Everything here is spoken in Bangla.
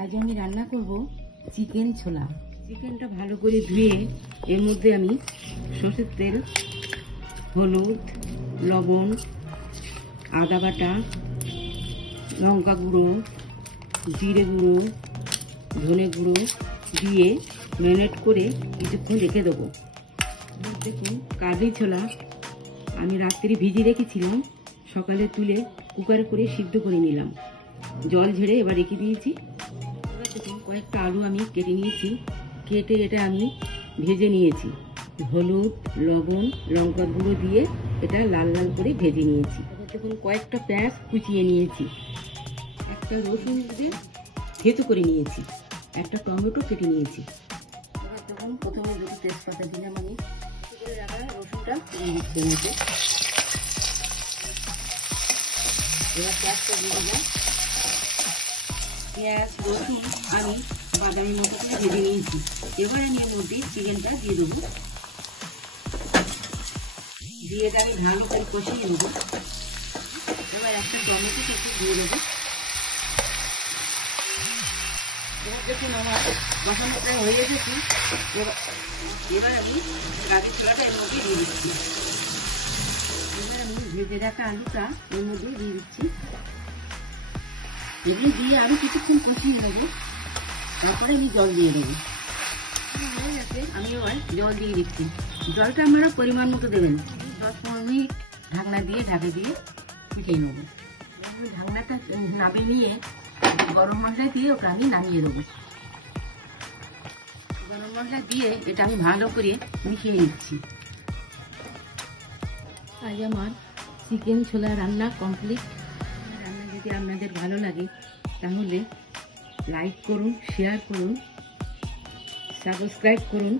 আজ আমি রান্না করব চিকেন ছোলা। চিকেনটা ভালো করে ধুয়ে এর মধ্যে আমি সরষের তেল, হলুদ, লবণ, আদা বাটা, লঙ্কা গুঁড়ো, জিরে গুঁড়ো, ধনে গুঁড়ো দিয়ে ম্যারিনেট করে কিছুক্ষণ রেখে দেবো। দেখুন কাবলি ছোলা আমি রাত্রি ভিজিয়ে রেখেছিলাম, সকালে তুলে কুকারে করে সিদ্ধ করে নিলাম, জল ঝেড়ে এবার রেখে দিয়েছি। এবার দেখুন কয়েকটা আলু আমি কেটে নিয়েছি, কেটে এটা আমি ভেজে নিয়েছি, হলুদ, লবণ, লঙ্কা গুঁড়ো দিয়ে এটা লাল লাল করে ভেজে নিয়েছি। এবার দেখুন কয়েকটা পেঁয়াজ কুচিয়ে নিয়েছি, একটা রসুন দিয়ে থেঁতো করে নিয়েছি, একটা টমেটো কেটে নিয়েছি। এবার দেখুন প্রথমে দুটো তেজপাতা দিলাম, আমি করে রাখা রসুনটা দিয়ে দিচ্ছি মধ্যে। এবার পেঁয়াজটা দিয়ে দিলাম। পেঁয়াজ রসুন আমি বাদামি মতো করে ভেজে নিয়েছি। এবার আমি এর মধ্যে চিকেনটা দিয়ে দেবো, দিয়ে আমি ভালো করে কষিয়ে নেবো। এবার একটা টমেটো কেটে দিয়ে দেবো। এবার দেখুন আমার কষানো প্রায় হয়ে এসেছি। এবার আমি কাবলি ছোলাটা এর মধ্যে দিয়ে দিচ্ছি। এবার আমি ভেজে রাখা আলুটা এর মধ্যে দিয়ে দিচ্ছি। এগুলো দিয়ে আমি কিছুক্ষণ কষিয়ে দেবো, তারপরে আমি জল দিয়ে দেবো। হয়ে গেছে, আমি এবার জল দিয়ে দিচ্ছি। জলটা আপনারা পরিমাণ মতো দেবেন। 10-15 মিনিট ঢাকনা দিয়ে ঢাকা দিয়ে ফুটিয়ে নেবো। আমি ঢাকনাটা নামিয়ে নিয়ে গরম মশলা দিয়ে ওটা আমি নামিয়ে দেবো। গরম মশলা দিয়ে এটা আমি ভালো করে মিশিয়ে নিচ্ছি। আজ আমার চিকেন ছোলা রান্না কমপ্লিট। রান্না যদি আপনাদের ভালো লাগে তাহলে লাইক করুন, শেয়ার করুন, সাবস্ক্রাইব করুন,